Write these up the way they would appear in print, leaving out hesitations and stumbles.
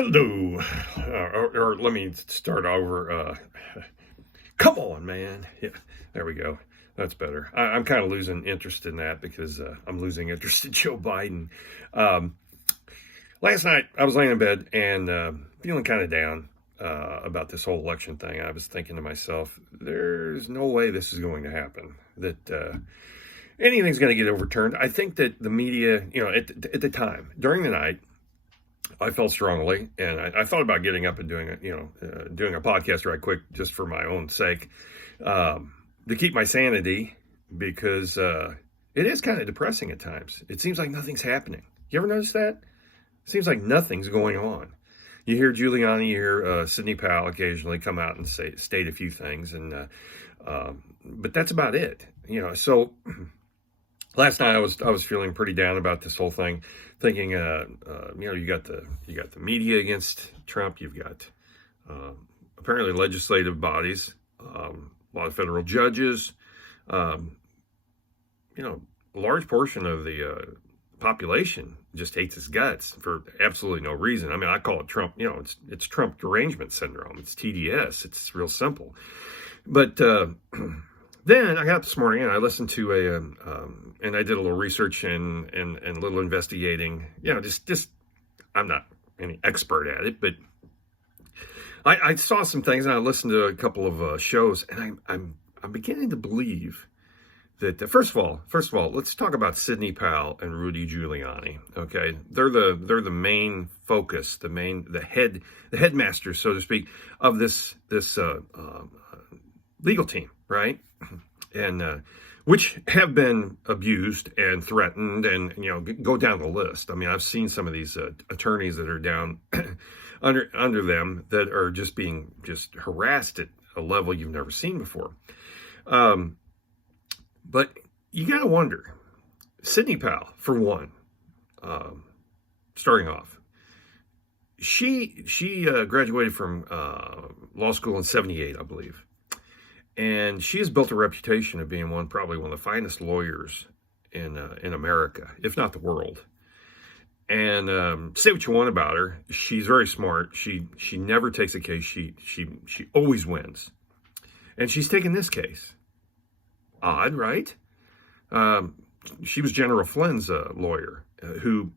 Hello. Or let me start over. Come on, man. Yeah, there we go. That's better. I'm kind of losing interest in that because I'm losing interest in Joe Biden. Um, Last night, I was laying in bed and feeling kind of down about this whole election thing. I was thinking to myself, there's no way this is going to happen, that anything's going to get overturned. I think that the media, at the time, during the night, I felt strongly, and I thought about getting up and doing a podcast right quick just for my own sake, to keep my sanity, because it is kind of depressing at times. It seems like nothing's happening. You ever notice that? It seems like nothing's going on. You hear Giuliani, you hear Sidney Powell occasionally come out and state a few things, but that's about it. So last night I was feeling pretty down about this whole thing, thinking, you got the media against Trump, you've got apparently legislative bodies, a lot of federal judges, a large portion of the population just hates his guts for absolutely no reason. I mean, I call it Trump. It's Trump derangement syndrome. It's TDS. It's real simple. But then I got up this morning and I listened to and I did a little research and a little investigating. Just I'm not any expert at it, but I saw some things and I listened to a couple of shows, and I'm beginning to believe that first of all, let's talk about Sidney Powell and Rudy Giuliani. Okay, they're the main focus, the headmasters, so to speak, of this legal team, right? And which have been abused and threatened, and go down the list. I mean, I've seen some of these attorneys that are down under them that are just being harassed at a level you've never seen before. But you got to wonder, Sidney Powell, for one, starting off, she graduated from law school in '78, I believe. And she has built a reputation of being probably one of the finest lawyers in America, if not the world. And say what you want about her, she's very smart. She never takes a case. She always wins. And she's taken this case. Odd, right? She was General Flynn's lawyer, who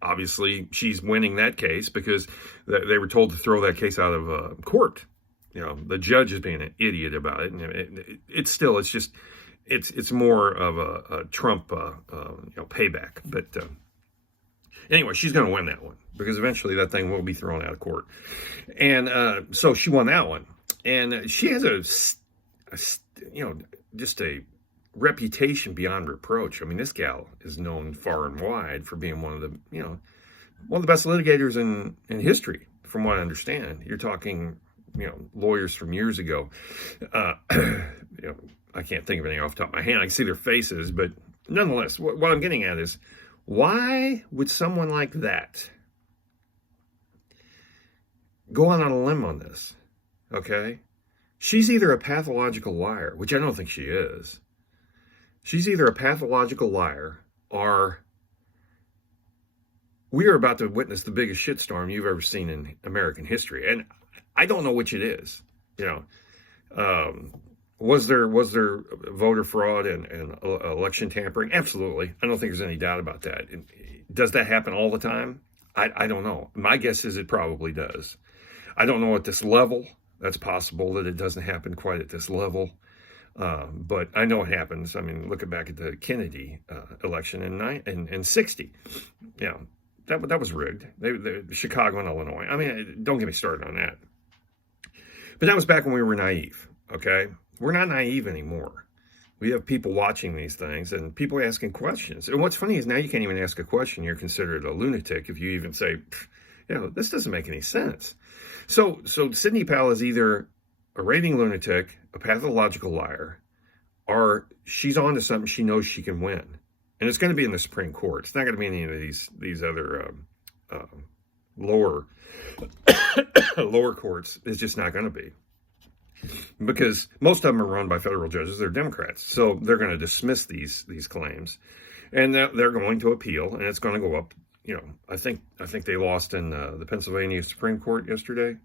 obviously she's winning that case because they were told to throw that case out of court. The judge is being an idiot about it, and it's more of a Trump payback. But anyway, she's going to win that one because eventually that thing will be thrown out of court, and so she won that one, and she has just a reputation beyond reproach. I mean, this gal is known far and wide for being one of the best litigators in history, from what I understand. You're talking, lawyers from years ago. I can't think of any off the top of my hand. I can see their faces, but nonetheless, what I'm getting at is, why would someone like that go out on a limb on this? Okay? She's either a pathological liar, which I don't think she is. She's either a pathological liar, or we are about to witness the biggest shitstorm you've ever seen in American history. And I don't know which it is. Was there voter fraud and election tampering? Absolutely. I don't think there's any doubt about that. Does that happen all the time? I don't know. My guess is it probably does. I don't know at this level. That's possible that it doesn't happen quite at this level. But I know it happens. I mean, looking back at the Kennedy election in '60, that was rigged. Chicago and Illinois. I mean, don't get me started on that. But that was back when we were naive, okay? We're not naive anymore. We have people watching these things and people asking questions. And what's funny is now you can't even ask a question. You're considered a lunatic if you even say, this doesn't make any sense. So Sidney Powell is either a raving lunatic, a pathological liar, or she's on to something she knows she can win. And it's going to be in the Supreme Court. It's not going to be any of these other lower courts. It's just not going to be, because most of them are run by federal judges. They're Democrats, so they're going to dismiss these claims, and they're going to appeal, and it's going to go up I think they lost in the Pennsylvania Supreme Court yesterday,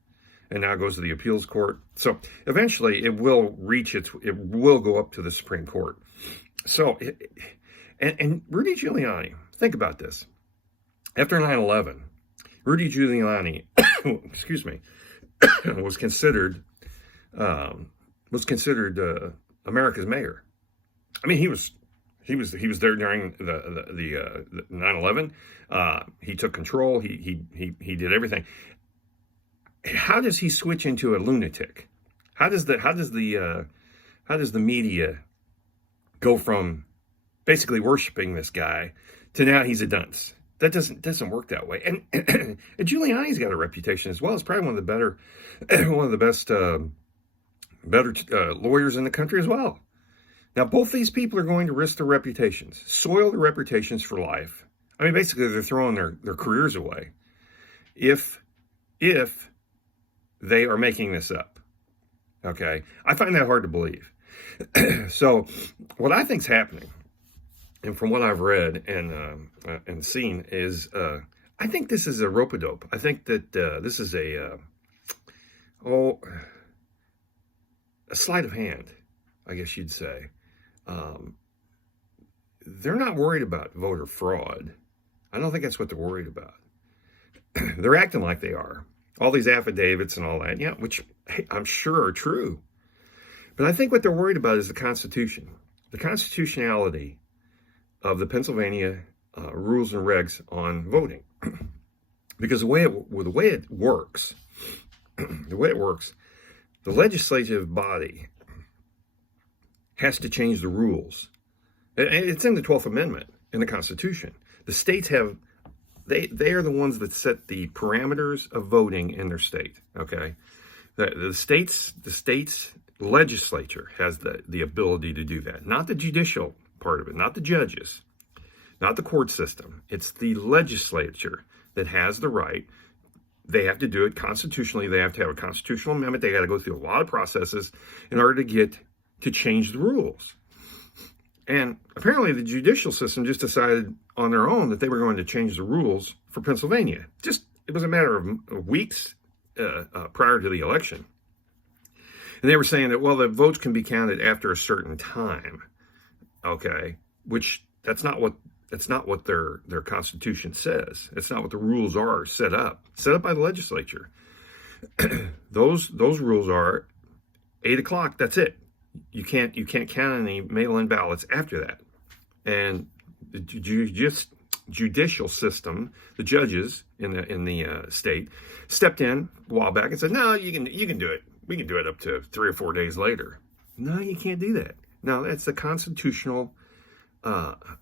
and now it goes to the appeals court. So eventually it will go up to the Supreme Court. So, and Rudy Giuliani, think about this. After 9/11, Rudy Giuliani, excuse me, was considered America's mayor. I mean, he was there during the 9/11. He took control. He did everything. How does he switch into a lunatic? How does the media go from basically worshiping this guy to now he's a dunce? That doesn't work that way. And Giuliani's got a reputation as well. He's probably one of the best lawyers in the country as well. Now, both these people are going to risk their reputations, soil their reputations for life. I mean, basically, they're throwing their careers away if they are making this up. Okay? I find that hard to believe. So, what I think's happening, and from what I've read and seen, is I think this is a rope-a-dope. I think that this is a sleight of hand, I guess you'd say. They're not worried about voter fraud. I don't think that's what they're worried about. They're acting like they are. All these affidavits and all that, yeah, which I'm sure are true. But I think what they're worried about is the Constitution, the constitutionality of the Pennsylvania rules and regs on voting. Because the way it works, the legislative body has to change the rules. And it's in the 12th Amendment in the Constitution. The states have, they are the ones that set the parameters of voting in their state, okay? The state's legislature has the ability to do that. Not the judicial part of it, not the judges, not the court system. It's the legislature that has the right. They have to do it constitutionally. They have to have a constitutional amendment. They got to go through a lot of processes in order to change the rules. And apparently the judicial system just decided on their own that they were going to change the rules for Pennsylvania. It was a matter of weeks prior to the election. And they were saying that, well, the votes can be counted after a certain time. Okay, which that's not what their Constitution says. It's not what the rules are set up by the legislature. Those rules are 8 o'clock. That's it. You can't count any mail-in ballots after that. And the judicial system, the judges in the state, stepped in a while back and said, no, you can do it. We can do it up to 3 or 4 days later. No, you can't do that. No, that's the constitutional.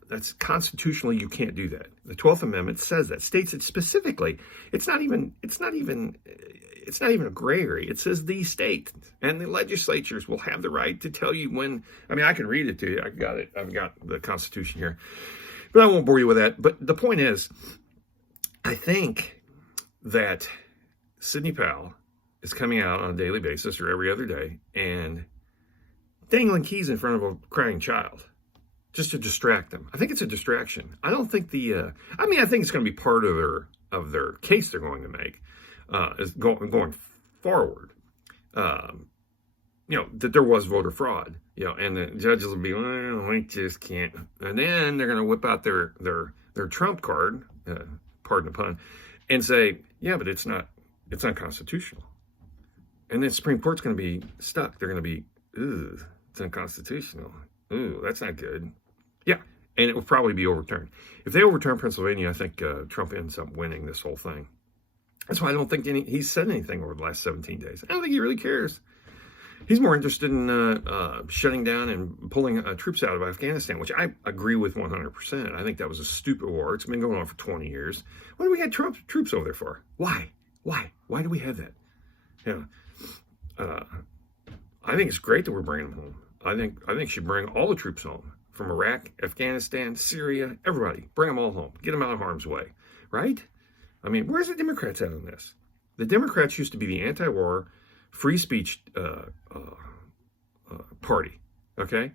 That's constitutionally you can't do that. The 12th Amendment says that, states it specifically. It's not even a gray area. It says the state and the legislatures will have the right to tell you when. I mean, I can read it to you. I've got the Constitution here, but I won't bore you with that. But the point is, I think that Sidney Powell is coming out on a daily basis or every other day and dangling keys in front of a crying child just to distract them. I think it's a distraction. I don't think I think it's going to be part of their case they're going to make is going forward. That there was voter fraud, and the judges will be, well, we just can't. And then they're going to whip out their trump card, pardon the pun, and say, yeah, but it's not constitutional. And the Supreme Court's going to be stuck. They're going to be, ooh, it's unconstitutional. Ooh, that's not good. Yeah, and it will probably be overturned. If they overturn Pennsylvania, I think Trump ends up winning this whole thing. That's why I don't think he's said anything over the last 17 days. I don't think he really cares. He's more interested in shutting down and pulling troops out of Afghanistan, which I agree with 100%. I think that was a stupid war. It's been going on for 20 years. What do we have troops over there for? Why? Why do we have that? I think it's great that we're bringing them home. I think you should bring all the troops home from Iraq, Afghanistan, Syria, everybody. Bring them all home. Get them out of harm's way, right? I mean, where's the Democrats at on this? The Democrats used to be the anti-war, free speech party, okay?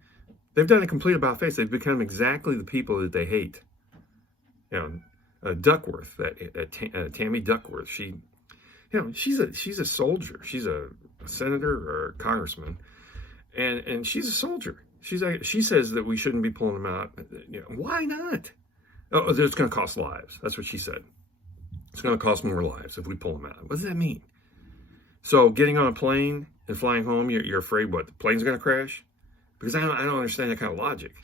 They've done a complete about-face. They've become exactly the people that they hate. Duckworth, Tammy Duckworth. She's a soldier. She's a senator or a congressman, and she's a soldier. She says that we shouldn't be pulling them out. Why not? Oh, it's going to cost lives. That's what she said. It's going to cost more lives if we pull them out. What does that mean? So getting on a plane and flying home, you're afraid what? The plane's going to crash? Because I don't understand that kind of logic.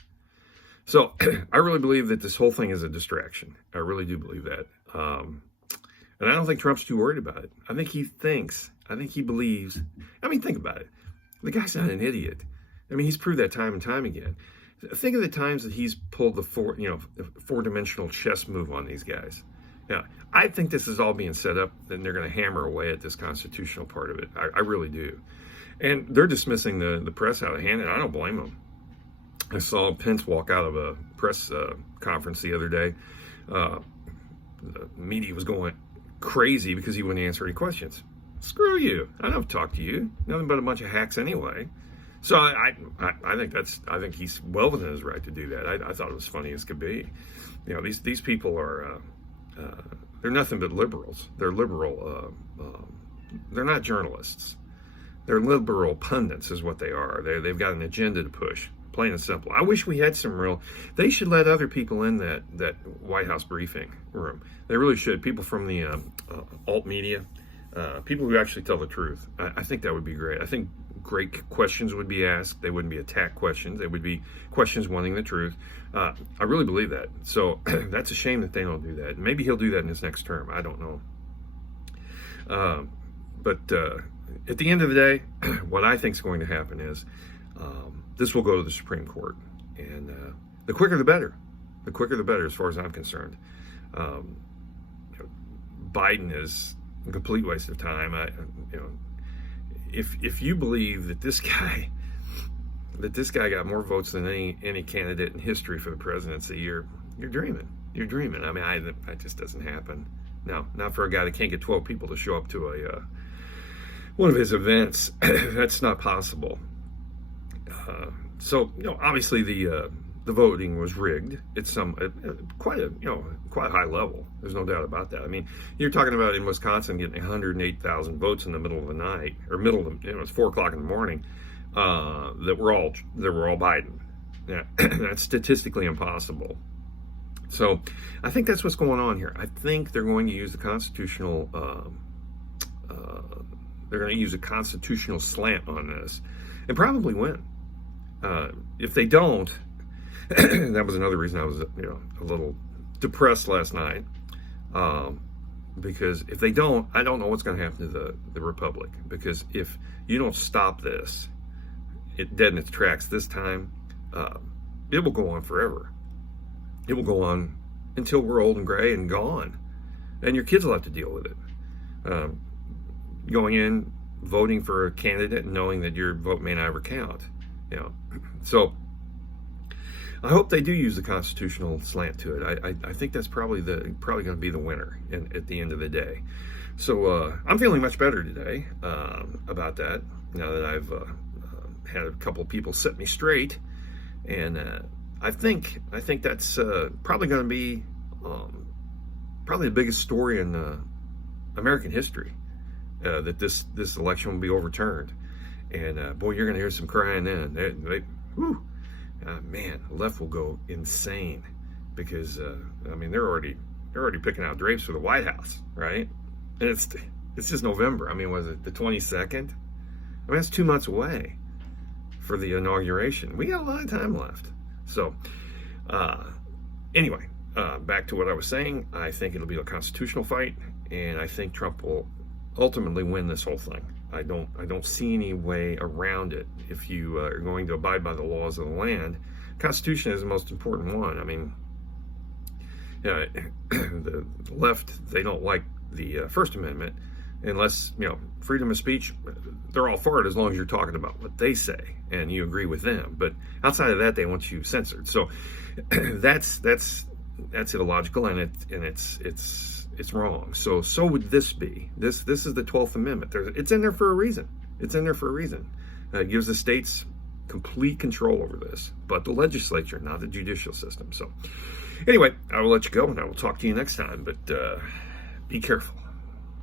So I really believe that this whole thing is a distraction. I really do believe that. And I don't think Trump's too worried about it. I think he believes. I mean, think about it. The guy's not an idiot. I mean, he's proved that time and time again. Think of the times that he's pulled the four-dimensional chess move on these guys. Yeah, I think this is all being set up, and they're going to hammer away at this constitutional part of it. I really do. And they're dismissing the press out of hand, and I don't blame them. I saw Pence walk out of a press conference the other day. The media was going crazy because he wouldn't answer any questions. Screw you. I don't talk to you. Nothing but a bunch of hacks anyway. So I think he's well within his right to do that. I thought it was funny as could be. These people are they're nothing but liberals. They're liberal. They're not journalists. They're liberal pundits, is what they are. They've got an agenda to push. Plain and simple. I wish we had some real. They should let other people in that White House briefing room. They really should. People from the alt media, people who actually tell the truth. I think that would be great. I think great questions would be asked. They wouldn't be attack questions. They would be questions wanting the truth. I really believe that. So that's a shame that they don't do that. Maybe he'll do that in his next term. I don't know. But at the end of the day, what I think is going to happen is this will go to the Supreme Court. And the quicker the better. The quicker the better as far as I'm concerned. Biden is a complete waste of time. If you believe that this guy got more votes than any candidate in history for the presidency, you're dreaming. You're dreaming. I mean, that just doesn't happen. No, not for a guy that can't get 12 people to show up to one of his events. That's not possible. So obviously the voting was rigged. It's quite a high level. There's no doubt about that. I mean, you're talking about in Wisconsin getting 108,000 votes in the middle of the night, or it's 4:00 in the morning, that were all Biden. Yeah, that's statistically impossible. So I think that's what's going on here. I think they're going to use the constitutional. They're going to use a constitutional slant on this, and probably win. If they don't, that was another reason I was, a little depressed last night. Because if they don't, I don't know what's going to happen to the Republic. Because if you don't stop this, dead in its tracks this time, it will go on forever. It will go on until we're old and gray and gone. And your kids will have to deal with it. Going in, voting for a candidate, and knowing that your vote may not ever count. So I hope they do use the constitutional slant to it. I think that's probably going to be the winner at the end of the day. So I'm feeling much better today about that. Now that I've had a couple of people set me straight, and I think that's probably going to be probably the biggest story in American history, that this election will be overturned. And boy, you're going to hear some crying then. Man, the left will go insane because they're already picking out drapes for the White House, right? And it's just November. I mean, was it the 22nd? I mean, that's 2 months away for the inauguration. We got a lot of time left. So anyway, back to what I was saying. I think it'll be a constitutional fight, and I think Trump will ultimately win this whole thing. I don't see any way around it. If you are going to abide by the laws of the land, Constitution is the most important one. I mean, the left, they don't like the First Amendment unless, freedom of speech, they're all for it as long as you're talking about what they say and you agree with them. But outside of that, they want you censored. So that's illogical, and it's wrong. So would this be. This is the 12th Amendment. It's in there for a reason. It gives the states complete control over this, but the legislature, not the judicial system. So Anyway, I will let you go, and I will talk to you next time, but be careful.